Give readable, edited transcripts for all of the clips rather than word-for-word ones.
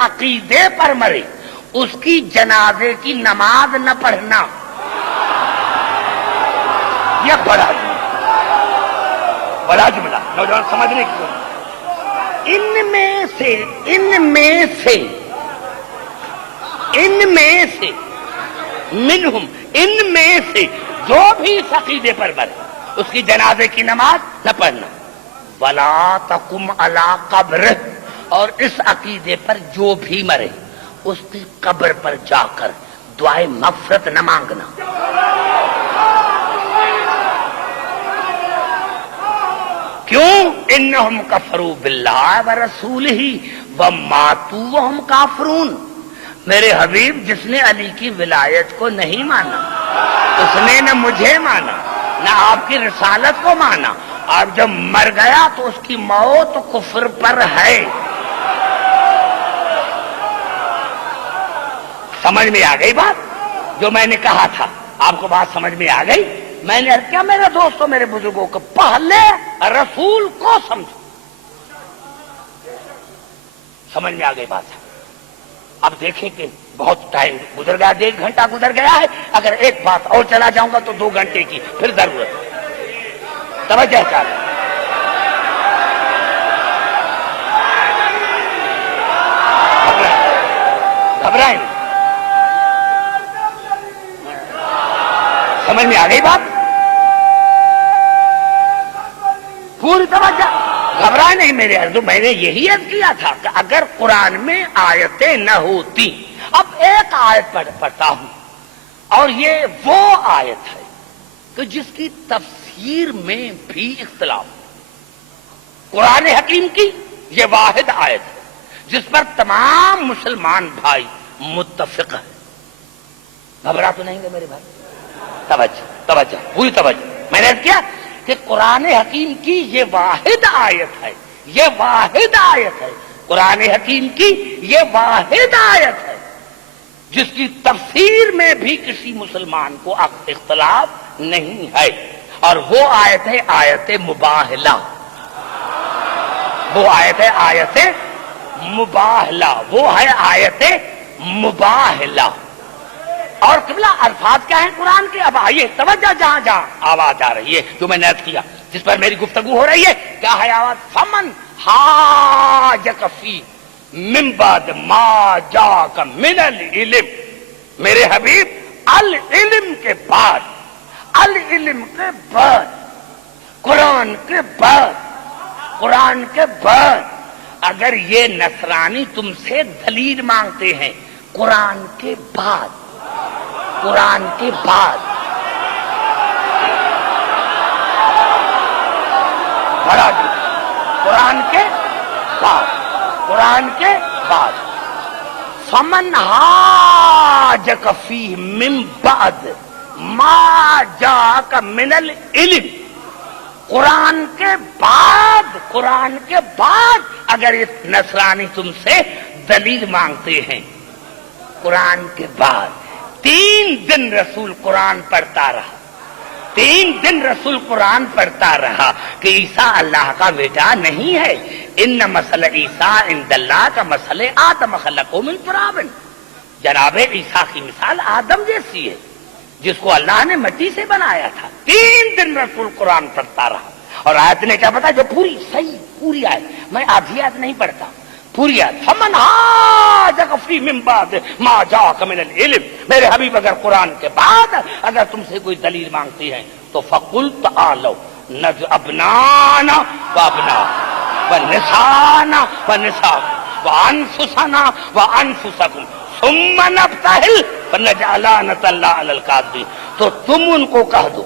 عقیدے پر مرے اس کی جنازے کی نماز نہ پڑھنا، یہ بڑا جملہ نوجوان سمجھنے کی ضرورت۔ ان میں سے جو بھی اس عقیدے پر مرے اس کی جنازے کی نماز نہ پڑھنا، ولا تقم علی قبر، اور اس عقیدے پر جو بھی مرے اس کی قبر پر جا کر دعائے مغفرت نہ مانگنا۔ کیوں؟ انہم کفروا باللہ ورسولہ وماتوا وہم کافرون۔ میرے حبیب جس نے علی کی ولایت کو نہیں مانا اس نے نہ مجھے مانا نہ آپ کی رسالت کو مانا، اور جب مر گیا تو اس کی موت کفر پر ہے۔ سمجھ میں آ گئی بات؟ جو میں نے کہا تھا آپ کو بات سمجھ میں آ گئی؟ میں نے کیا میرے دوستوں میرے بزرگوں کو پہلے رسول کو سمجھو۔ سمجھ میں آ گئی بات؟ اب دیکھیں کہ بہت ٹائم گزر گیا، 1 گھنٹہ گزر گیا ہے، اگر ایک بات اور چلا جاؤں گا تو 2 گھنٹے کی پھر ضرورت ہے۔ توجہ چاہیے، گھبرائیں نہیں۔ سمجھ میں آ گئی بات؟ پوری توجہ، گھبرائے نہیں میرے عرض۔ میں نے یہی عرض کیا تھا کہ اگر قرآن میں آیتیں نہ ہوتی، اب ایک آیت پڑھتا ہوں اور یہ وہ آیت ہے کہ جس کی تفسیر میں بھی اختلاف، قرآن حکیم کی یہ واحد آیت ہے جس پر تمام مسلمان بھائی متفق ہیں۔ گھبرا تو نہیں گے میرے بھائی؟ توجہ پوری توجہ۔ میں نے کیا کہ قرآن حکیم کی یہ واحد آیت ہے، یہ واحد آیت ہے، قرآن حکیم کی یہ واحد آیت ہے جس کی تفسیر میں بھی کسی مسلمان کو اختلاف نہیں ہے، اور وہ آیت ہے آیت مباہلہ۔ وہ آیت ہے آیت مباہلہ، وہ ہے آیت مباہلہ۔ اور قبلہ الفاظ کیا ہیں قرآن کے؟ اب آئیے توجہ، جہاں جہاں آواز آ رہی ہے جو میں نے عرض کیا جس پر میری گفتگو ہو رہی ہے، کیا ہے آواز؟ فمن حاجک فی من بعد ما جاءک من العلم۔ میرے حبیب العلم کے بعد، العلم کے بعد، قرآن کے بعد، قرآن کے بعد اگر یہ نصرانی تم سے دلیل مانگتے ہیں قرآن کے بعد، قرآن کے بعد، بڑا جی، قرآن کے بعد، قرآن کے بعد، فمن حاجک فیہ من بعد ما جاءک من العلم۔ قرآن کے بعد، قرآن کے بعد اگر اس نصرانی تم سے دلیل مانگتے ہیں، قرآن کے بعد 3 دن رسول قرآن پڑھتا رہا، 3 دن رسول قرآن پڑھتا رہا کہ عیسیٰ اللہ کا بیٹا نہیں ہے۔ ان مثل عیسیٰ عند اللہ کا مثل آدم خلقہ من تراب۔ جناب عیسیٰ کی مثال آدم جیسی ہے جس کو اللہ نے مٹی سے بنایا تھا۔ 3 دن رسول قرآن پڑھتا رہا، اور آیت نے کیا پتا جو پوری صحیح پوری آیت، میں آدھی آیت نہیں پڑھتا، پوری آیت، فمن حاجک فیہ من بعد ما جاءک من العلم۔ میرے حبیب اگر قرآن کے بعد اگر تم سے کوئی دلیل مانگتی ہیں تو فقل تعالوا ندع ابنانا وابناءکم ونساءنا ونساءکم وانفسنا وانفسکم ثم نبتہل فنجعل لعنۃ اللہ علی الکاذبین۔ تو تم ان کو کہہ دو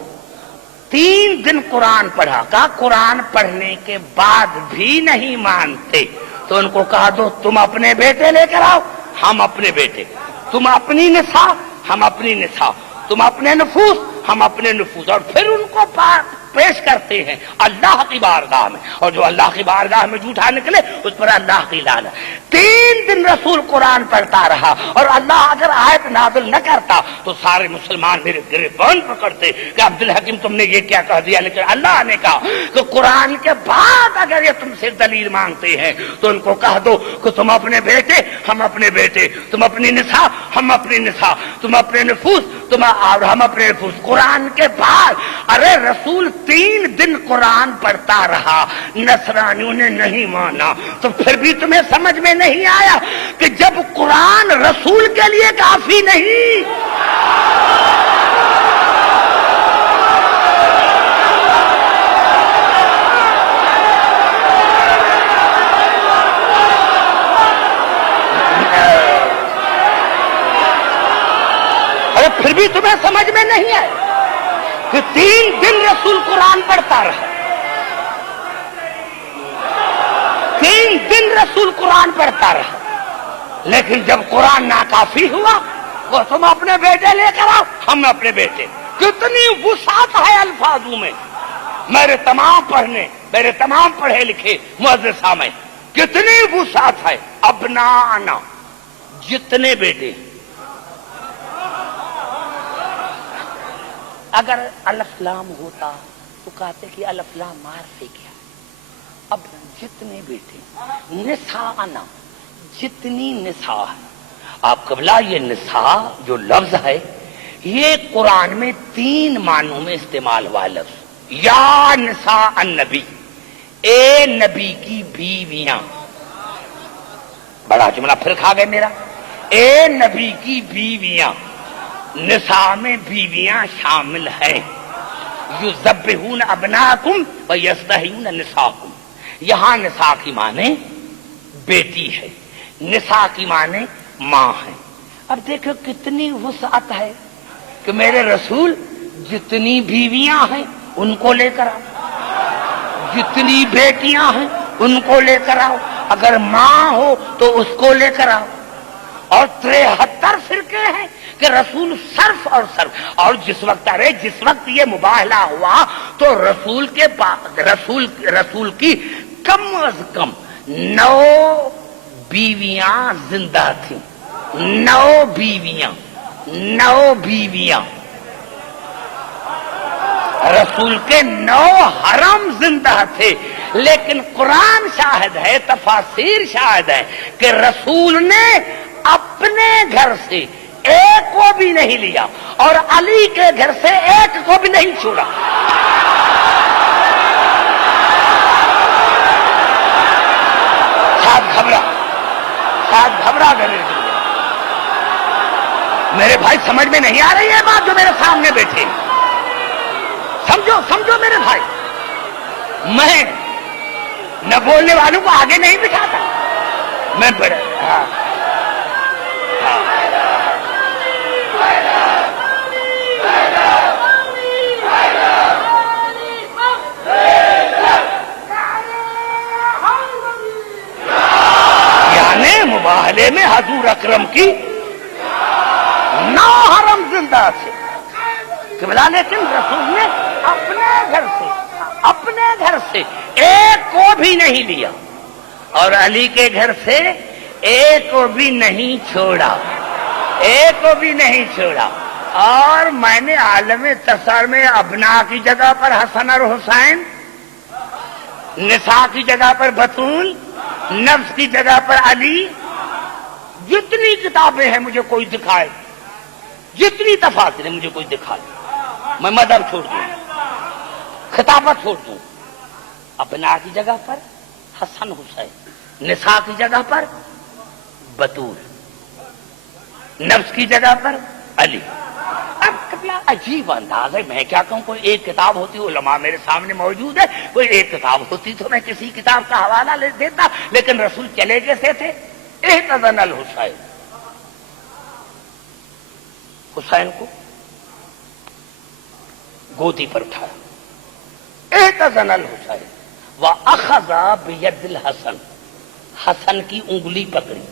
3 دن قرآن پڑھا، کہا قرآن پڑھنے کے بعد بھی نہیں مانتے تو ان کو کہا دو تم اپنے بیٹے لے کر آؤ، ہم اپنے بیٹے، تم اپنی نساء ہم اپنی نساء، تم اپنے نفوس ہم اپنے نفوس، اور پھر ان کو پیش کرتے ہیں اللہ کی بارگاہ میں، اور جو اللہ کی بارگاہ میں جھوٹا نکلے اس پر اللہ کی لعنت۔ 3 دن رسول قرآن پڑھتا رہا، اور اللہ اگر آیت نازل نہ کرتا تو سارے مسلمان میرے گریبان پکڑتے کہ عبدالحکیم تم نے یہ کیا کہہ دیا، لیکن اللہ نے کہا کہ قرآن کے بعد اگر یہ تم سے دلیل مانگتے ہیں تو ان کو کہہ دو کہ تم اپنے بیٹے ہم اپنے بیٹے، تم اپنی نساء ہم اپنی نساء، تم اپنے نفوس تم اور ہم اپنے نفوس۔ قرآن کے بعد ارے رسول 3 دن قرآن پڑھتا رہا، نصرانیوں نے نہیں مانا، تو پھر بھی تمہیں سمجھ میں نہیں آیا کہ جب قرآن رسول کے لیے کافی نہیں، پھر بھی تمہیں سمجھ میں نہیں آئے کہ 3 دن رسول قرآن پڑھتا رہا، 3 دن رسول قرآن پڑھتا رہا، لیکن جب قرآن ناکافی ہوا وہ تم اپنے بیٹے لے کر آؤ، ہم اپنے بیٹے۔ کتنی وسعت ہے الفاظوں میں، میرے تمام پڑھے لکھے معزز میں کتنی وسعت ہے۔ ابنانا جتنے بیٹے، اگر الف لام ہوتا تو کہتے کہ الف لام مار سے کیا، اب جتنے بیٹے، نساءنا جتنی نساء ہے۔ آپ قبلہ یہ نساء جو لفظ ہے یہ قرآن میں 3 معنوں میں استعمال ہوا لفظ۔ یا نساء النبی، اے نبی کی بیویاں، بڑا جملہ پھر کھا گئے میرا، اے نبی کی بیویاں۔ نساء میں بیویاں شامل ہیں، یذبحون ابناکم ویستحیون نساکم۔ یہاں نساء کی معنی بیٹی ہے، نساء کی معنی ماں ہے۔ اب دیکھو کتنی وسعت ہے کہ میرے رسول جتنی بیویاں ہیں ان کو لے کر آؤ، جتنی بیٹیاں ہیں ان کو لے کر آؤ، اگر ماں ہو تو اس کو لے کر آؤ۔ اور 73 فرقے ہیں کہ رسول صرف اور صرف، اور جس وقت یہ مباہلہ ہوا تو رسول کی کم از کم 9 بیویاں زندہ تھیں، 9 بیویاں، رسول کے 9 حرم زندہ تھے۔ لیکن قرآن شاہد ہے، تفاسیر شاہد ہے کہ رسول نے اپنے گھر سے ایک کو بھی نہیں لیا اور علی کے گھر سے ایک کو بھی نہیں چھوڑا۔ شاید گھبرا گئے میرے بھائی، سمجھ میں نہیں آ رہی ہے بات جو میرے سامنے بیٹھے؟ سمجھو میرے بھائی، میں نہ بولنے والوں کو آگے نہیں بٹھاتا، میں یعنی مباہلے میں حضور اکرم کی 9 حرم زندہ تھے، لیکن رسول نے اپنے گھر سے ایک کو بھی نہیں لیا اور علی کے گھر سے ایک کو بھی نہیں چھوڑا، اور میں نے عالم تصور میں ابنا کی جگہ پر حسن اور حسین، نساء کی جگہ پر بطول، نفس کی جگہ پر علی، جتنی کتابیں ہیں مجھے کوئی دکھائے، جتنی تفاصیل ہیں مجھے کوئی دکھائے، میں مذہب چھوڑ دوں، خطابت چھوڑ دوں۔ ابنا کی جگہ پر حسن حسین، نساء کی جگہ پر بطول، نفس کی جگہ پر علی۔ اب کتنا عجیب انداز ہے، میں کیا کہوں، کوئی ایک کتاب ہوتی، علماء میرے سامنے موجود ہے، کوئی ایک کتاب ہوتی تو میں کسی کتاب کا حوالہ لے دیتا، لیکن رسول چلے کیسے تھے؟ احتضن الحسین، حسین کو گودی پر اٹھایا، احتضن الحسین وَأَخَذَ بِيَدِ الْحَسَنِ، حسن کی انگلی پکڑی،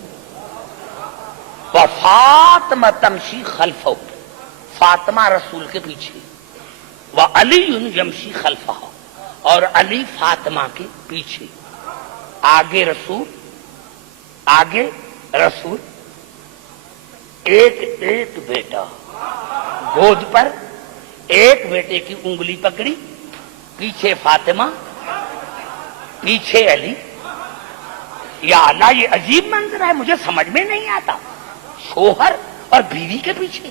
وَفَاطِمَةَ تَمْشِي خَلْفَهُ، فاطمہ رسول کے پیچھے، وعلی یمشی خلفہ، اور علی فاطمہ کے پیچھے، آگے رسول، آگے رسول، ایک ایک بیٹا گود پر، ایک بیٹے کی انگلی پکڑی، پیچھے فاطمہ، پیچھے علی۔ یا اللہ، یہ عجیب منظر ہے، مجھے سمجھ میں نہیں آتا، شوہر اور بیوی کے پیچھے۔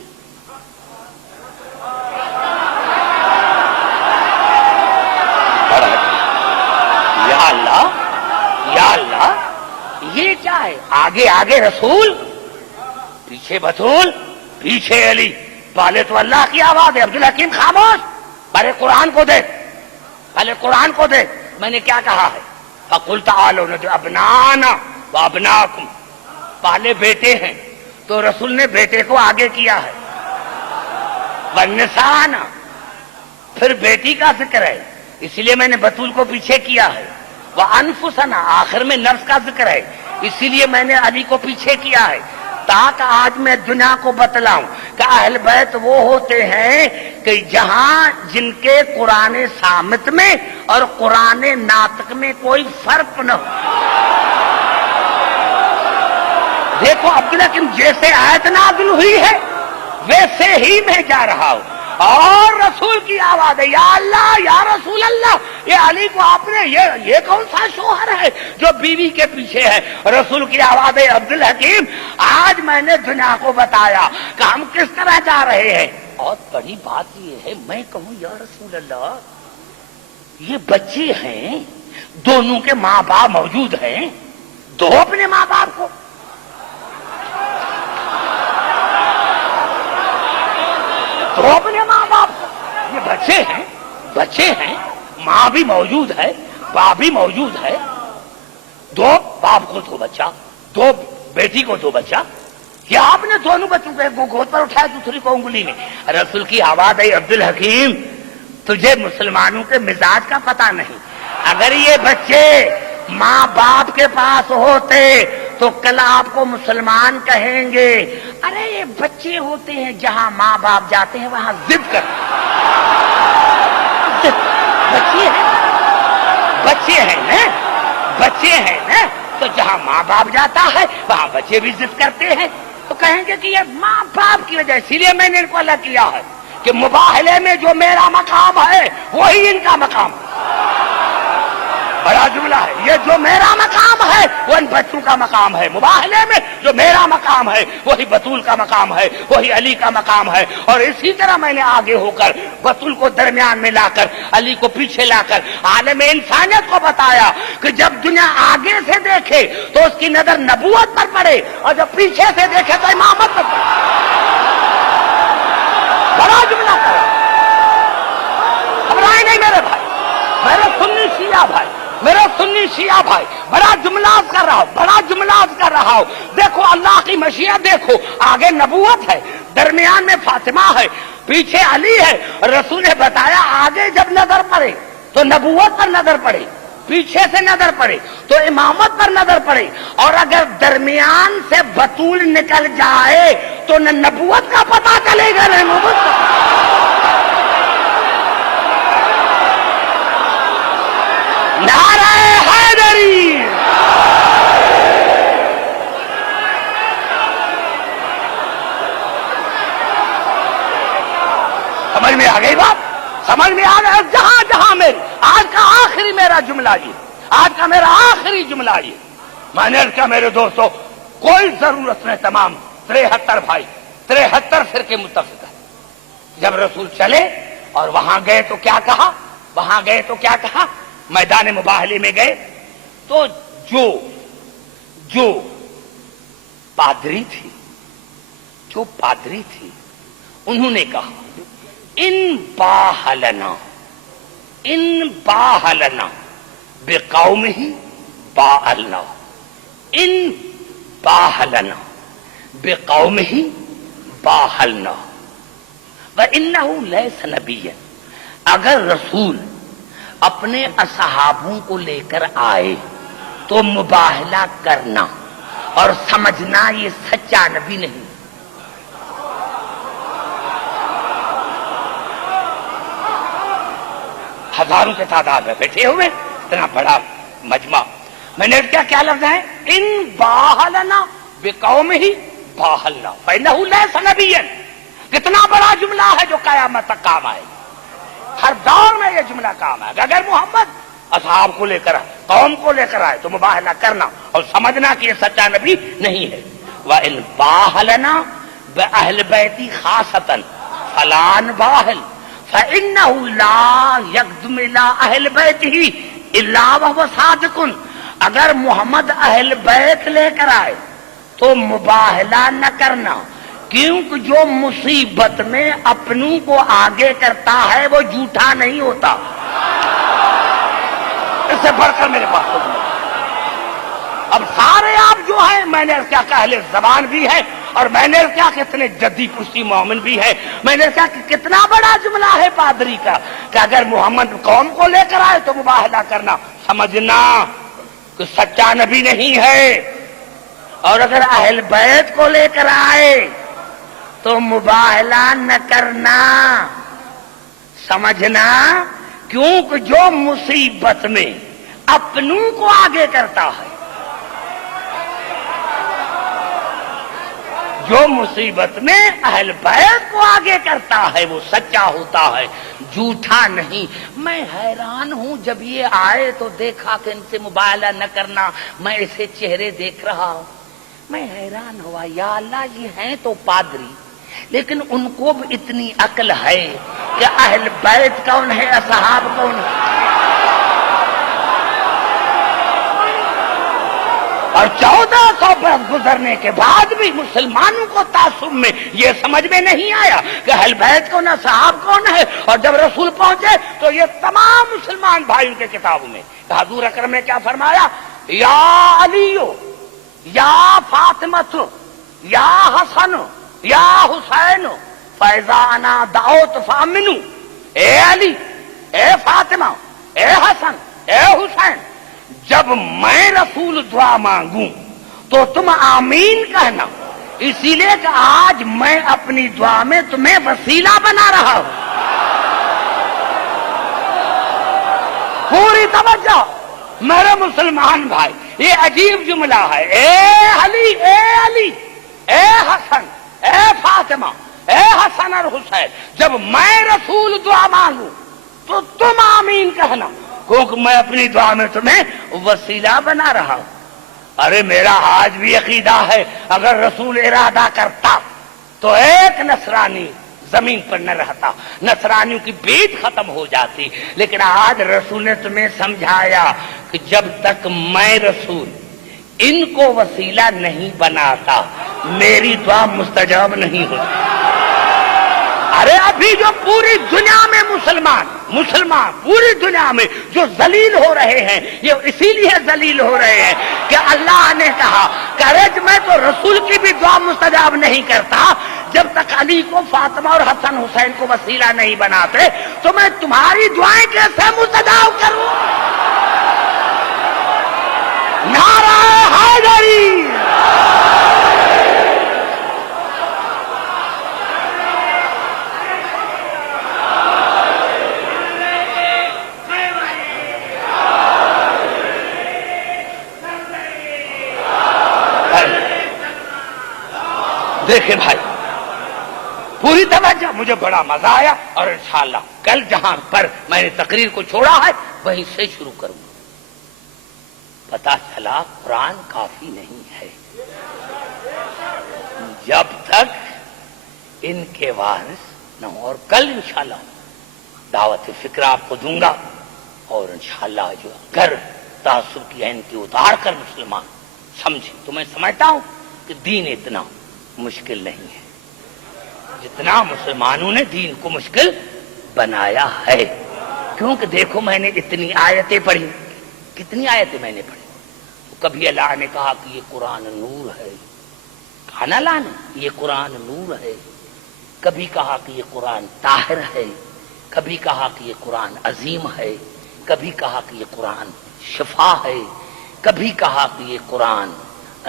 یا اللہ، یا اللہ، یہ کیا ہے؟ آگے آگے رسول، پیچھے بطول، پیچھے علی۔ پہلے تو اللہ کی آواز ہے، عبدالحکیم خاموش، پہلے قرآن کو دیکھ، پہلے قرآن کو دیکھ، میں نے کیا کہا ہے؟ فَقُلْ تَعَالَوْا نَدْعُ أَبْنَاءَنَا وَأَبْنَاءَكُمْ، پہلے بیٹے ہیں تو رسول نے بیٹے کو آگے کیا ہے، وَالنِّسَاءَنَا، پھر بیٹی کا ذکر ہے، اسی لیے میں نے بطول کو پیچھے کیا ہے، وَأَنفُسَنَا، آخر میں نفس کا ذکر ہے، اسی لیے میں نے علی کو پیچھے کیا ہے، تاکہ آج میں دنیا کو بتلاؤں کہ اہل بیت وہ ہوتے ہیں کہ جہاں جن کے قرآن صامت میں اور قرآن ناطق میں کوئی فرق نہ ہو۔ دیکھو عبدالحکیم، جیسے آیت نازل ہوئی ہے ویسے ہی میں جا رہا ہوں، اور رسول کی آواز ہے، یا اللہ، یا رسول اللہ، یہ علی کو آپ نے، یہ کون سا شوہر ہے جو بیوی کے پیچھے ہے؟ رسول کی آواز ہے، عبدالحکیم، آج میں نے دنیا کو بتایا کہ ہم کس طرح جا رہے ہیں۔ اور بڑی بات یہ ہے، میں کہوں یا رسول اللہ، یہ بچے ہیں، دونوں کے ماں باپ موجود ہیں، دو اپنے ماں باپ کو، تو اپنے ماں باپ کو، یہ بچے ہیں، بچے ہیں، ماں بھی موجود ہے، باپ بھی موجود ہے، دو باپ کو دو بچہ، دو بیٹی کو دو بچہ، کیا آپ نے دونوں بچوں کو ایک کو گود پر اٹھایا، دوسری کو انگلی میں؟ رسول کی آواز ہے، عبدالحکیم، تجھے مسلمانوں کے مزاج کا پتہ نہیں، اگر یہ بچے ماں باپ کے پاس ہوتے تو کل آپ کو مسلمان کہیں گے، ارے یہ بچے ہوتے ہیں، جہاں ماں باپ جاتے ہیں وہاں ضد کرتے ہیں، بچے ہیں، بچے ہیں نا، بچے ہیں نا، تو جہاں ماں باپ جاتا ہے وہاں بچے بھی ضد کرتے ہیں، تو کہیں گے کہ یہ ماں باپ کی وجہ، اسی لیے میں نے ان کو الگ کیا ہے کہ مباہلے میں جو میرا مقام ہے وہی ان کا مقام ہے۔ بڑا جملہ ہے یہ، جو میرا مقام ہے وہ ان بچوں کا مقام ہے، مباہلے میں جو میرا مقام ہے وہی بطول کا مقام ہے، وہی علی کا مقام ہے۔ اور اسی طرح میں نے آگے ہو کر بطول کو درمیان میں لا کر، علی کو پیچھے لا کر عالم انسانیت کو بتایا کہ جب دنیا آگے سے دیکھے تو اس کی نظر نبوت پر پڑے، اور جب پیچھے سے دیکھے تو امامت پر پڑے۔ بڑا جملہ کرا، گھبرائے نہیں میرے بھائی، میرے سنی شیعہ بھائی، میرے سنی شیعہ بھائی، بڑا جملات کر رہا ہوں، بڑا جملات کر رہا ہوں۔ دیکھو اللہ کی مشیت، دیکھو آگے نبوت ہے، درمیان میں فاطمہ ہے، پیچھے علی ہے۔ رسول نے بتایا آگے جب نظر پڑے تو نبوت پر نظر پڑے، پیچھے سے نظر پڑے تو امامت پر نظر پڑے، اور اگر درمیان سے بطول نکل جائے تو نہ نبوت کا پتہ چلے گا نہ نبوت کا۔ نعرہ حیدری، سمجھ میں آ گئی بات؟ سمجھ میں آ گیا؟ جہاں جہاں میری آج کا آخری میرا جملہ یہ، آج کا میرا آخری جملہ یہ، میں نے کہا میرے دوستو، کوئی ضرورت نہیں، تمام 73 بھائی 73 فرقے متفق ہیں۔ جب رسول چلے اور وہاں گئے تو کیا کہا؟ وہاں گئے تو کیا کہا؟ میدان مباہلے میں گئے تو جو پادری تھی، جو پادری تھی، انہوں نے کہا ان باہلنا بقومہ باہلنا، ان باہلنا بقومہ باہلنا وانہ لیس نبیا۔ اگر رسول اپنے اصحابوں کو لے کر آئے تو مباہلہ کرنا اور سمجھنا یہ سچا نبی نہیں۔ ہزاروں کے تعداد میں بیٹھے ہوئے، اتنا بڑا مجمع. میں نے کیا لفظ ہے؟ ان باہلنا بقومہ باہلنا فإنہ لیس نبیا. کتنا بڑا جملہ ہے جو قیامت تک کام آئے. ہر دور میں یہ جملہ کام آئے گا. اگر محمد اصحاب کو لے کر آئے، قوم کو لے کر آئے، تو مباہلہ کرنا اور سمجھنا کہ یہ سچا نبی نہیں ہے. وَإِن بَاهَلَنَا بِأَهْلِ بَيْتِ خَاصَةً فَلَانْ بَاهِلْ فَإِنَّهُ لَا يَقْدُمُ إِلَىٰ أَهْلِ بَيْتِهِ إِلَّا وَهُوَ صَادِقٌ. اگر محمد اہل بیت لے کر آئے تو مباہلہ نہ کرنا، کیونکہ جو مصیبت میں اپنوں کو آگے کرتا ہے وہ جھوٹا نہیں ہوتا. اس سے بڑھ کر میرے پاس تو اب سارے آپ جو ہیں، میں نے کیا کہ اہل زبان بھی ہے، اور میں نے کیا کہ اتنے جدی پشتی مومن بھی ہے. میں نے کیا کہ کتنا بڑا جملہ ہے پادری کا کہ اگر محمد قوم کو لے کر آئے تو مباہلہ کرنا، سمجھنا کہ سچا نبی نہیں ہے. اور اگر اہل بیت کو لے کر آئے تو مباہلہ نہ کرنا، سمجھنا کیونکہ جو مصیبت میں اپنوں کو آگے کرتا ہے، جو مصیبت میں اہل بیت کو آگے کرتا ہے وہ سچا ہوتا ہے، جھوٹا نہیں. میں حیران ہوں جب یہ آئے تو دیکھا کہ ان سے مباہلہ نہ کرنا. میں ایسے چہرے دیکھ رہا ہوں، میں حیران ہوا، یا اللہ یہ ہیں تو پادری، لیکن ان کو بھی اتنی عقل ہے کہ اہل بیت کون ہے، اصحاب کون ہے. اور 1400 برس گزرنے کے بعد بھی مسلمانوں کو تعصب میں یہ سمجھ میں نہیں آیا کہ اہل بیت کون ہے، صحاب کون ہے. اور جب رسول پہنچے تو یہ تمام مسلمان بھائیوں کے کتابوں میں حضور اکرم نے کیا فرمایا؟ یا علیو، یا فاطمہ، یا حسن، یا حسین، فیضا انا دعوت فامنو. اے علی، اے فاطمہ، اے حسن، اے حسین، جب میں رسول دعا مانگوں تو تم آمین کہنا، اسی لیے کہ آج میں اپنی دعا میں تمہیں وسیلہ بنا رہا ہوں. پوری توجہ میرے مسلمان بھائی، یہ عجیب جملہ ہے. اے علی، اے علی، اے حسن، اے فاطمہ، اے حسن اور حسین، جب میں رسول دعا مانگوں تو تم آمین کہنا، کیونکہ میں اپنی دعا میں تمہیں وسیلہ بنا رہا ہوں. ارے میرا آج بھی عقیدہ ہے اگر رسول ارادہ کرتا تو ایک نصرانی زمین پر نہ رہتا، نصرانیوں کی بھیٹ ختم ہو جاتی. لیکن آج رسول نے تمہیں سمجھایا کہ جب تک میں رسول ان کو وسیلہ نہیں بناتا میری دعا مستجاب نہیں ہوتی. ارے ابھی جو پوری دنیا میں مسلمان پوری دنیا میں جو ذلیل ہو رہے ہیں، یہ اسی لیے ذلیل ہو رہے ہیں کہ اللہ نے کہا کہ میں تو رسول کی بھی دعا مستجاب نہیں کرتا جب تک علی کو، فاطمہ اور حسن حسین کو وسیلہ نہیں بناتے، تو میں تمہاری دعائیں کیسے مستجاب کروں؟ نعرہ حیدری. دیکھیں بھائی، پوری توجہ، مجھے بڑا مزہ آیا، اور انشاءاللہ کل جہاں پر میں نے تقریر کو چھوڑا ہے وہیں سے شروع کروں گا. پتا چلا قرآن کافی نہیں ہے جب تک ان کے وارث نہ ہو. اور کل انشاءاللہ دعوت فکر آپ کو دوں گا، اور انشاءاللہ جو اگر تعصب کی عین کی اتار کر مسلمان سمجھے تو میں سمجھتا ہوں کہ دین اتنا مشکل نہیں ہے جتنا مسلمانوں نے دین کو مشکل بنایا ہے. کیونکہ دیکھو میں نے اتنی آیتیں پڑھی، کتنی آیتیں میں نے پڑھی. کبھی اللہ نے کہا کہ یہ قرآن نور ہے، کہا نا اللہ نے یہ قرآن نور ہے. کبھی کہا کہ یہ قرآن طاہر ہے، کبھی کہا کہ یہ قرآن عظیم ہے، کبھی کہا کہ یہ قرآن شفا ہے، کبھی کہا کہ یہ قرآن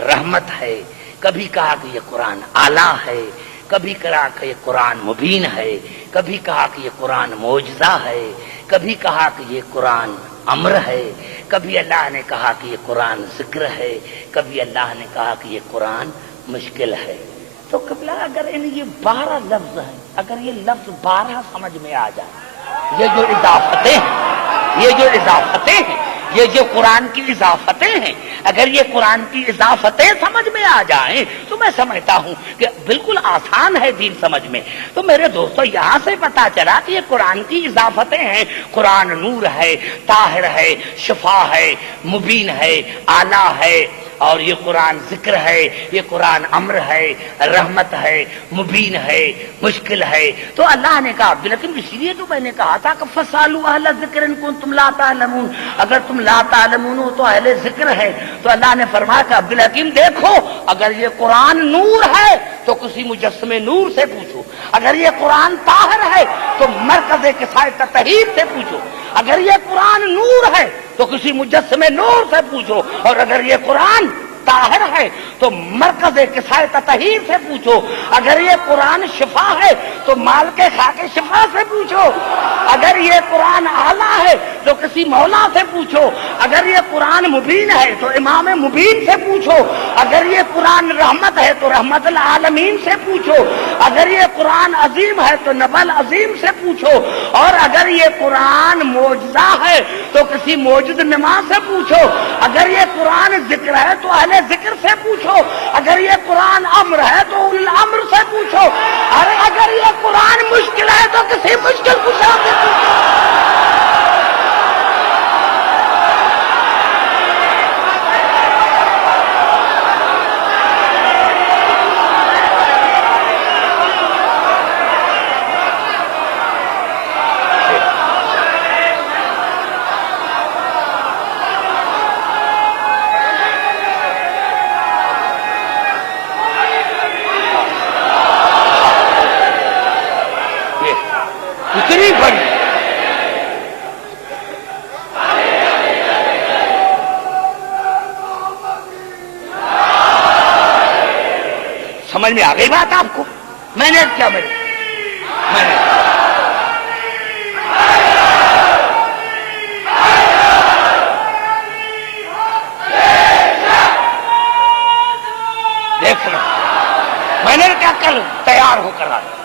رحمت ہے، کبھی کہا کہ یہ قرآن اعلیٰ ہے، کبھی کہا کہ یہ قرآن مبین ہے، کبھی کہا کہ یہ قرآن معجزہ ہے، کبھی کہا کہ یہ قرآن امر ہے، کبھی اللہ نے کہا کہ یہ قرآن ذکر ہے، کبھی اللہ نے کہا کہ یہ قرآن مشکل ہے۔ تو قبلہ اگر ان یہ 12 لفظ ہیں، اگر یہ لفظ 12 سمجھ میں آ جائے، یہ جو اضافتیں ہیں، یہ جو قرآن کی اضافتیں ہیں، اگر یہ قرآن کی اضافتیں سمجھ میں آ جائیں تو میں سمجھتا ہوں کہ بالکل آسان ہے دین سمجھ میں۔ تو میرے دوستو یہاں سے پتا چلا کہ یہ قرآن کی اضافتیں ہیں۔ قرآن نور ہے، طاہر ہے، شفا ہے، مبین ہے، اعلیٰ ہے، اور یہ قرآن ذکر ہے، یہ قرآن امر ہے، رحمت ہے، مبین ہے، مشکل ہے۔ تو اللہ نے کہا لیکن اسی لیے تو میں نے کہا تھا کہ فَاسْأَلُوا أَهْلَ الذِّكْرِ إِن كُنتُمْ لَا تَعْلَمُونَ، اگر تم لا تعلمون ہو تو اہل ذکر ہے۔ تو اللہ نے فرمایا کہ عبدالحکیم دیکھو، اگر یہ قرآن نور ہے تو کسی مجسم نور سے پوچھو، اگر یہ قرآن طاہر ہے تو مرکز کسائے تطہیر سے پوچھو، اگر یہ قرآن نور ہے تو کسی مجسم نور سے پوچھو، اور اگر یہ قرآن طاہر ہے تو مرکز کسائے تطہیر سے پوچھو، اگر یہ قرآن شفا ہے تو مال کے خاک شفا سے پوچھو، اگر یہ قرآن اعلیٰ ہے تو کسی مولا سے پوچھو، اگر یہ قرآن مبین ہے تو امام مبین سے پوچھو، اگر یہ قرآن رحمت ہے تو رحمت العالمین سے پوچھو، اگر یہ قرآن عظیم ہے تو نبل عظیم سے پوچھو، اور اگر یہ قرآن معجزہ ہے تو کسی موجد نما سے پوچھو، اگر یہ قرآن ذکر ہے تو اہل ذکر سے پوچھو، اگر یہ قرآن امر ہے تو الامر سے پوچھو، اور اگر یہ قرآن مشکل ہے تو کسی مشکل کشا سے پوچھو۔ اتنی بڑی سمجھ میں آ گئی بات آپ کو؟ میں نے کیا میں نے دیکھنا، میں نے کیا کل تیار ہو کر آنا،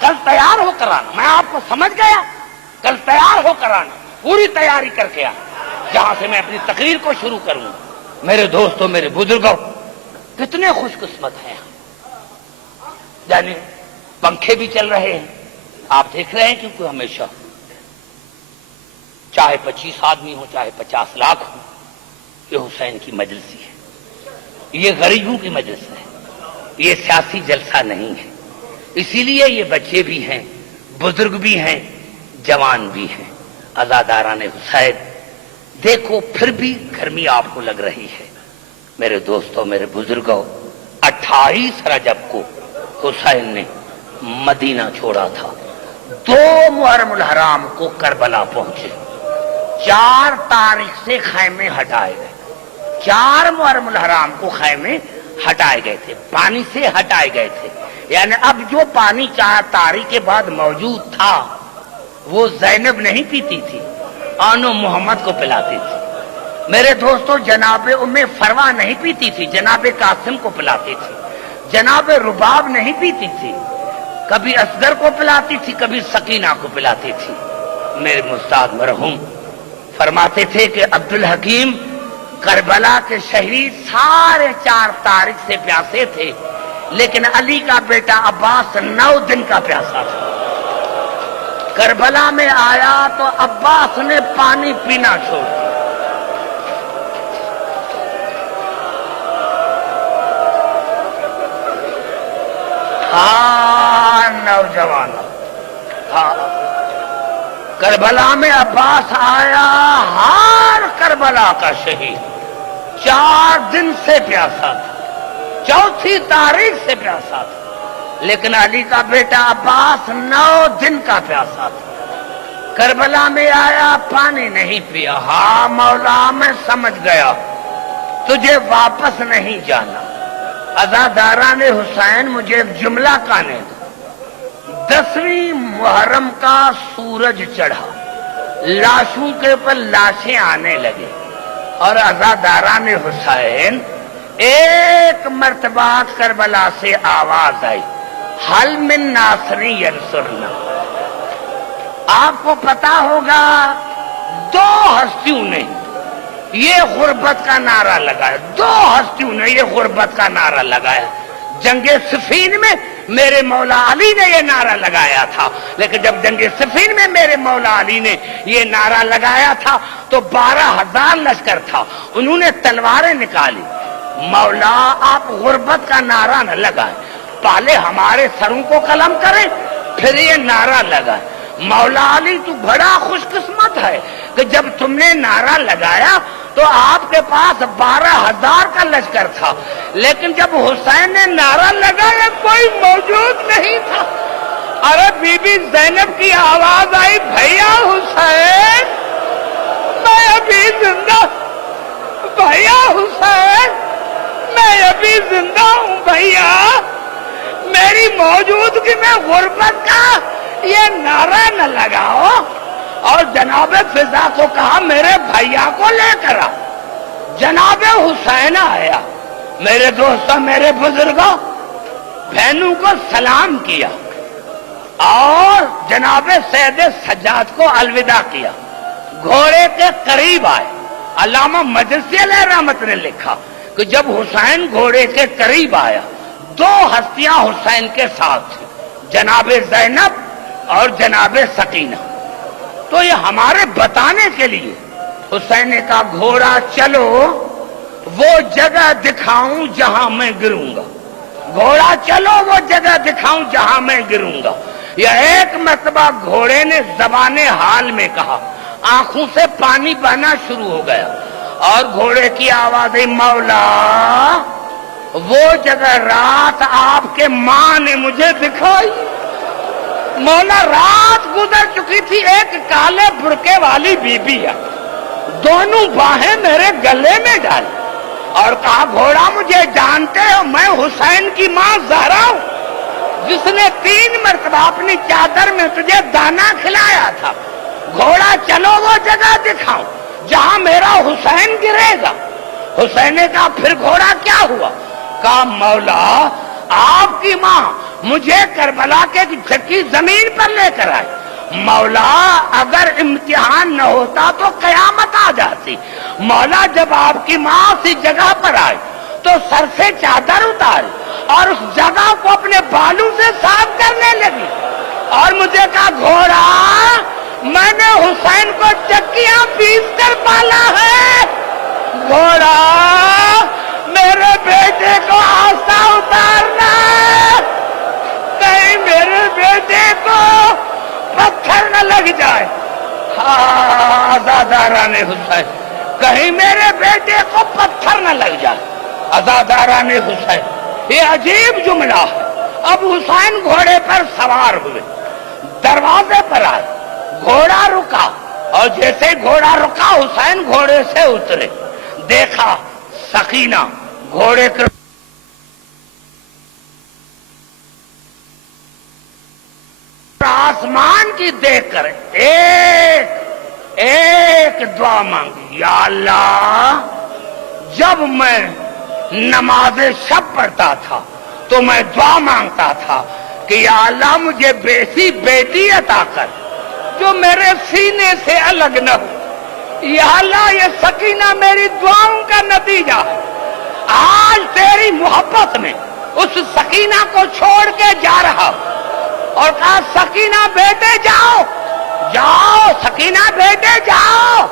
کل تیار ہو کر آنا، میں آپ کو سمجھ گیا، کل تیار ہو کر آنا، پوری تیاری کر کے آنا، جہاں سے میں اپنی تقریر کو شروع کروں۔ میرے دوستوں، میرے بزرگوں، کتنے خوش قسمت ہیں، یعنی پنکھے بھی چل رہے ہیں، آپ دیکھ رہے ہیں، کیونکہ ہمیشہ چاہے 25 آدمی ہو چاہے 50 لاکھ ہو، یہ حسین کی مجلسی ہے، یہ غریبوں کی مجلس ہے، یہ سیاسی جلسہ نہیں ہے۔ اسی لیے یہ بچے بھی ہیں، بزرگ بھی ہیں، جوان بھی ہیں، عزاداران حسین۔ دیکھو پھر بھی گرمی آپ کو لگ رہی ہے۔ میرے دوستوں، میرے بزرگوں، 28 رجب کو حسین نے مدینہ چھوڑا تھا، 2 محرم الحرام کو کربلا پہنچے، 4 تاریخ سے خیمے ہٹائے گئے، 4 محرم الحرام کو خیمے ہٹائے گئے تھے، پانی سے ہٹائے گئے تھے۔ یعنی اب جو پانی 4 تاریخ کے بعد موجود تھا وہ زینب نہیں پیتی تھی، آنو محمد کو پلاتی تھی۔ میرے دوستو، جناب ام فروا نہیں پیتی تھی، جناب قاسم کو پلاتی تھی، جناب رباب نہیں پیتی تھی، کبھی اصغر کو پلاتی تھی، کبھی سکینہ کو پلاتی تھی۔ میرے مستاد مرحوم فرماتے تھے کہ عبدالحکیم کربلا کے شہید سارے 4 تاریخ سے پیاسے تھے، لیکن علی کا بیٹا عباس 9 دن کا پیاسا تھا۔ کربلا میں آیا تو عباس نے پانی پینا چھوڑ دیا۔ ہاں نوجوان، ہاں کربلا میں عباس آیا، ہر کربلا کا شہید 4 دن سے پیاسا تھا، 4 تاریخ سے پیاسا تھا، لیکن علی کا بیٹا عباس 9 دن کا پیاسا تھا۔ کربلا میں آیا، پانی نہیں پیا۔ ہاں مولا، میں سمجھ گیا تجھے واپس نہیں جانا۔ عزاداران حسین، مجھے ایک جملہ کہنے دو۔ 10ویں محرم کا سورج چڑھا، لاشوں کے اوپر لاشیں آنے لگے اور عزاداران حسین ایک مرتبہ کربلا سے آواز آئی، حل من ناصر ینصرنا۔ آپ کو پتا ہوگا دو ہستیوں نے یہ غربت کا نعرہ لگایا، دو ہستیوں نے یہ غربت کا نعرہ لگایا۔ جنگ صفین میں میرے مولا علی نے یہ نعرہ لگایا تھا، لیکن جب جنگ صفین میں میرے مولا علی نے یہ نعرہ لگایا تھا تو 12,000 لشکر تھا، انہوں نے تلواریں نکالی۔ مولا آپ غربت کا نعرہ نہ لگائیں، پہلے ہمارے سروں کو قلم کریں پھر یہ نعرہ لگائیں۔ مولا علی تو بڑا خوش قسمت ہے کہ جب تم نے نعرہ لگایا تو آپ کے پاس 12,000 کا لشکر تھا، لیکن جب حسین نے نعرہ لگایا کوئی موجود نہیں تھا۔ ارے بی بی زینب کی آواز آئی، بھیا حسین میں ابھی زندہ، بھیا حسین میں ابھی زندہ ہوں، بھیا میری موجودگی میں غربت کا یہ نعرہ نہ لگاؤ۔ اور جناب فضا کو کہا میرے بھیا کو لے کر آ۔ جناب حسین آیا، میرے دوستوں میرے بزرگوں بہنوں کو سلام کیا اور جناب سید سجاد کو الوداع کیا، گھوڑے کے قریب آئے۔ علامہ مجلسی علیہ رحمت نے لکھا کہ جب حسین گھوڑے کے قریب آیا دو ہستیاں حسین کے ساتھ تھیں، جناب زینب اور جناب سکینہ۔ تو یہ ہمارے بتانے کے لیے حسین نے کہا گھوڑا چلو وہ جگہ دکھاؤں جہاں میں گروں گا، گھوڑا چلو وہ جگہ دکھاؤں جہاں میں گروں گا۔ یہ ایک مرتبہ گھوڑے نے زبان حال میں کہا، آنکھوں سے پانی بہنا شروع ہو گیا اور گھوڑے کی آواز ہے، مولا وہ جگہ رات آپ کے ماں نے مجھے دکھائی۔ مولا رات گزر چکی تھی، ایک کالے برقے والی بی بی ہے، دونوں باہیں میرے گلے میں ڈال اور کہا گھوڑا مجھے جانتے ہو میں حسین کی ماں زہرا ہوں جس نے 3 مرتبہ اپنی چادر میں تجھے دانا کھلایا تھا، گھوڑا چلو وہ جگہ دکھاؤں جہاں میرا حسین گرے گا۔ حسین نے کہا پھر گھوڑا کیا ہوا؟ کہا مولا آپ کی ماں مجھے کربلا کے جھکی زمین پر لے کر آئے، مولا اگر امتحان نہ ہوتا تو قیامت آ جاتی۔ مولا جب آپ کی ماں اسی جگہ پر آئی تو سر سے چادر اتاری اور اس جگہ کو اپنے بالوں سے صاف کرنے لگی اور مجھے کہا گھوڑا میں نے حسین کو چکیاں پیس کر پالا ہے، گھوڑا میرے بیٹے کو آستہ اتارنا، کہیں میرے بیٹے کو پتھر نہ لگ جائے۔ عزاداران حسین کہیں میرے بیٹے کو پتھر نہ لگ جائے۔ عزاداران حسین یہ عجیب جملہ ہے۔ اب حسین گھوڑے پر سوار ہوئے، دروازے پر آئے، گھوڑا رکا اور جیسے گھوڑا رکا حسین گھوڑے سے اترے، دیکھا سکینہ گھوڑے کے آسمان کی دیکھ کر ایک دعا مانگی، یا اللہ جب میں نماز شب پڑھتا تھا تو میں دعا مانگتا تھا کہ یا اللہ مجھے بیٹی عطا کر جو میرے سینے سے الگ نہ ہو۔ یا اللہ یہ سکینہ میری دعاؤں کا نتیجہ ہے، آج تیری محبت میں اس سکینہ کو چھوڑ کے جا رہا ہوں۔ اور کہا سکینہ بیٹے جاؤ جاؤ، سکینہ بیٹے جاؤ۔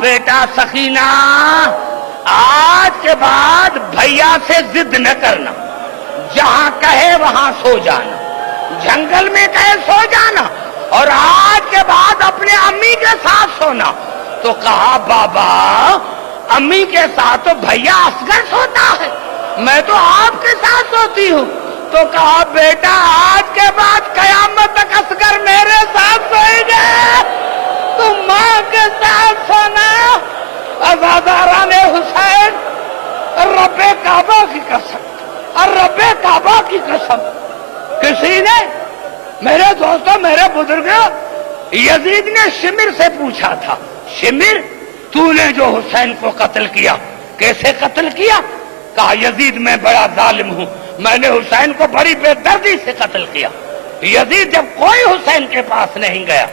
بیٹا سکینہ آج کے بعد بھیا سے ضد نہ کرنا، جہاں کہے وہاں سو جانا، جنگل میں کہے سو جانا، اور آج کے بعد اپنے امی کے ساتھ سونا۔ تو کہا بابا امی کے ساتھ تو بھیا اصغر سوتا ہے، میں تو آپ کے ساتھ سوتی ہوں۔ تو کہا بیٹا آج کے بعد قیامت تک اصغر میرے ساتھ سوئے گا، تم ماں کے ساتھ سونا۔ عزاداران حسین رب کعبہ کی قسم اور رب کعبہ کی قسم، کسی نے میرے دوستوں میرے بزرگوں یزید نے شمر سے پوچھا تھا، شمر تو نے جو حسین کو قتل کیا کیسے قتل کیا؟ کہا یزید میں بڑا ظالم ہوں، میں نے حسین کو بڑی بے دردی سے قتل کیا۔ یزید جب کوئی حسین کے پاس نہیں گیا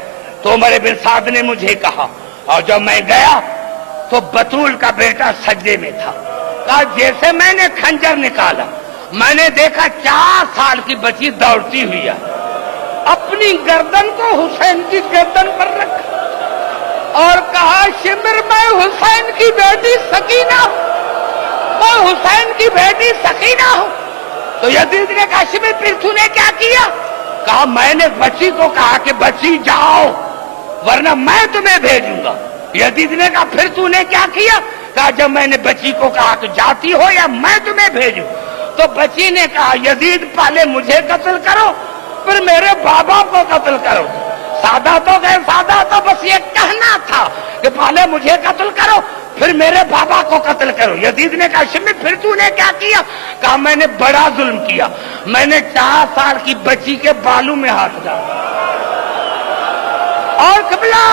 تو عمر بن سعد نے مجھے کہا، اور جب میں گیا تو بطول کا بیٹا سجدے میں تھا۔ کہا جیسے میں نے خنجر نکالا میں نے دیکھا 4 سال کی بچی دوڑتی ہوئی ہے، اپنی گردن کو حسین کی گردن پر رکھا اور کہا شمر میں حسین کی بیٹی سکینہ ہوں، میں حسین کی بیٹی سکینہ ہوں۔ تو یزید نے کہا شمر پھر تو نے کیا کیا؟ کہا میں نے بچی کو کہا کہ بچی جاؤ ورنہ میں تمہیں بھیجوں گا۔ یزید نے کہا پھر تو نے کیا کیا؟ کہا جب میں نے بچی کو کہا کہ جاتی ہو یا میں تمہیں بھیجوں، تو بچی نے کہا یزید پہلے مجھے قتل کرو پھر میرے بابا کو قتل کرو۔ سادہ تو گئے، سادہ تو بس یہ کہنا تھا کہ پہلے مجھے قتل کرو پھر میرے بابا کو قتل کرو۔ یزید نے کہا شمر پھر تو نے کیا کیا؟ کہا میں نے بڑا ظلم کیا، میں نے 4 سال کی بچی کے بالوں میں ہاتھ ڈالا، اور قبلہ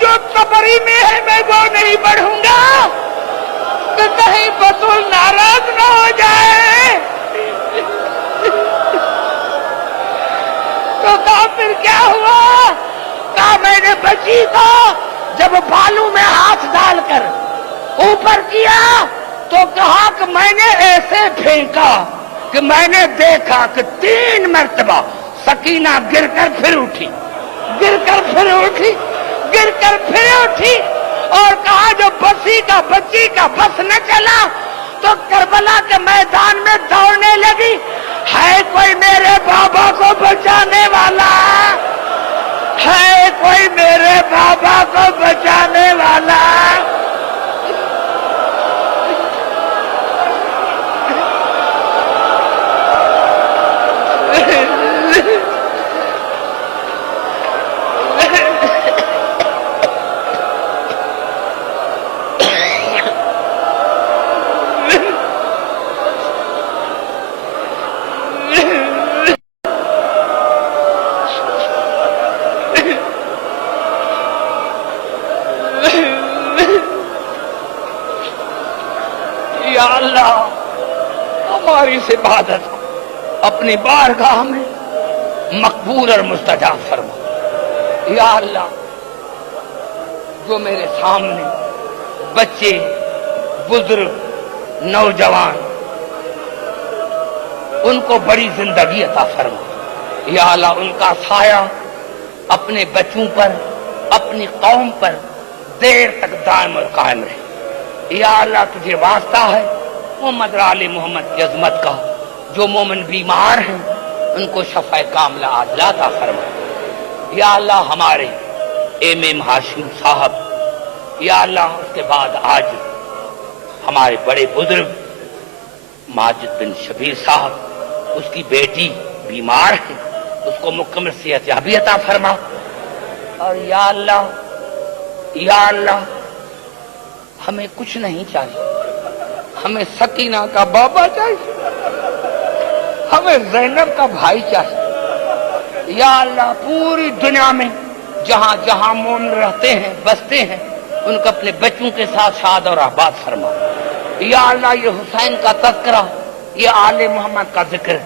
جو قبری میں ہے میں وہ نہیں بڑھوں گا کہ کہیں بطول ناراض نہ ہو جائے۔ تو کہا پھر کیا ہوا؟ کہا میں نے بچی کو جب بالوں میں ہاتھ ڈال کر اوپر کیا تو کہا کہ میں نے ایسے پھینکا کہ میں نے دیکھا کہ 3 مرتبہ سکینہ گر کر پھر اٹھی، گر کر پھر اٹھی، گر کر پھر اٹھی، اور کہا جو بچی کا بس نہ چلا تو کربلا کے میدان میں دوڑنے لگی، ہے کوئی میرے بابا کو بچانے والا؟ ہے کوئی میرے بابا کو بچانے والا؟ یا اللہ ہماری اس عبادت کو اپنی بارگاہ میں مقبول اور مستجاب فرما۔ یا اللہ جو میرے سامنے بچے، بزرگ، نوجوان، ان کو بڑی زندگی عطا فرما۔ یا اللہ ان کا سایہ اپنے بچوں پر، اپنی قوم پر دیر تک دائم اور قائم رہے۔ یا اللہ تجھے واسطہ ہے محمد آل محمد کی عظمت کا، جو مومن بیمار ہیں ان کو شفاء کاملہ عاجلہ عطا فرما۔ یا اللہ ہمارے ایم ہاشم صاحب، یا اللہ اس کے بعد آج ہمارے بڑے بزرگ ماجد بن شبیر صاحب، اس کی بیٹی بیمار ہے، اس کو مکمل صحت یابی عطا فرما۔ اور یا اللہ ہمیں کچھ نہیں چاہیے، ہمیں سکینہ کا بابا چاہیے، ہمیں زینب کا بھائی چاہیے۔ یا اللہ پوری دنیا میں جہاں جہاں مومن رہتے ہیں، بستے ہیں، ان کو اپنے بچوں کے ساتھ شاد اور آباد فرما۔ یا اللہ یہ حسین کا تذکرہ، یہ آل محمد کا ذکر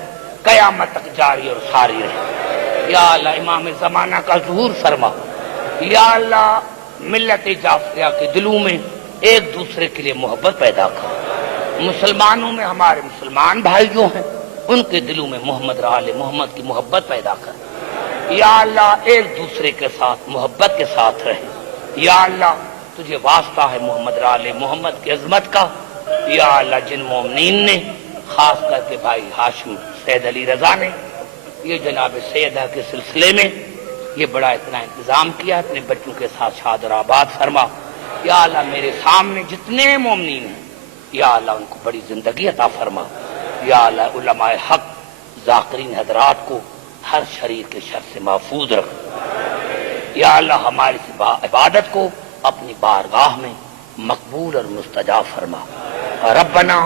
قیامت تک جاری اور ساری رہے۔ یا اللہ امام زمانہ کا ظہور فرما۔ یا اللہ ملت جعفریہ کے دلوں میں ایک دوسرے کے لیے محبت پیدا کر۔ مسلمانوں میں ہمارے مسلمان بھائی جو ہیں ان کے دلوں میں محمد آل محمد کی محبت پیدا کر۔ یا اللہ ایک دوسرے کے ساتھ محبت کے ساتھ رہے۔ یا اللہ تجھے واسطہ ہے محمد آل محمد کی عظمت کا۔ یا اللہ جن مومنین نے، خاص کر کے بھائی ہاشم سید علی رضا نے، یہ جناب سیدہ کے سلسلے میں یہ بڑا اتنا انتظام کیا، اپنے بچوں کے ساتھ شاد اور آباد فرما۔ یا اللہ میرے سامنے جتنے مومنین ہیں یا اللہ ان کو بڑی زندگی عطا فرما۔ یا اللہ علماء حق ذاکرین حضرات کو ہر شریر کے شر سے محفوظ رکھ۔ یا اللہ ہماری عبادت کو اپنی بارگاہ میں مقبول اور مستجاب فرما۔ ربنا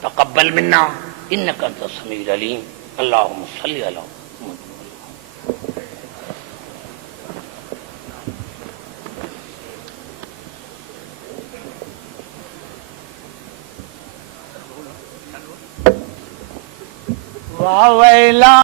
تقبل منا انک انت السمیع العلیم۔ اللہم صلی علی محمد۔ واویلا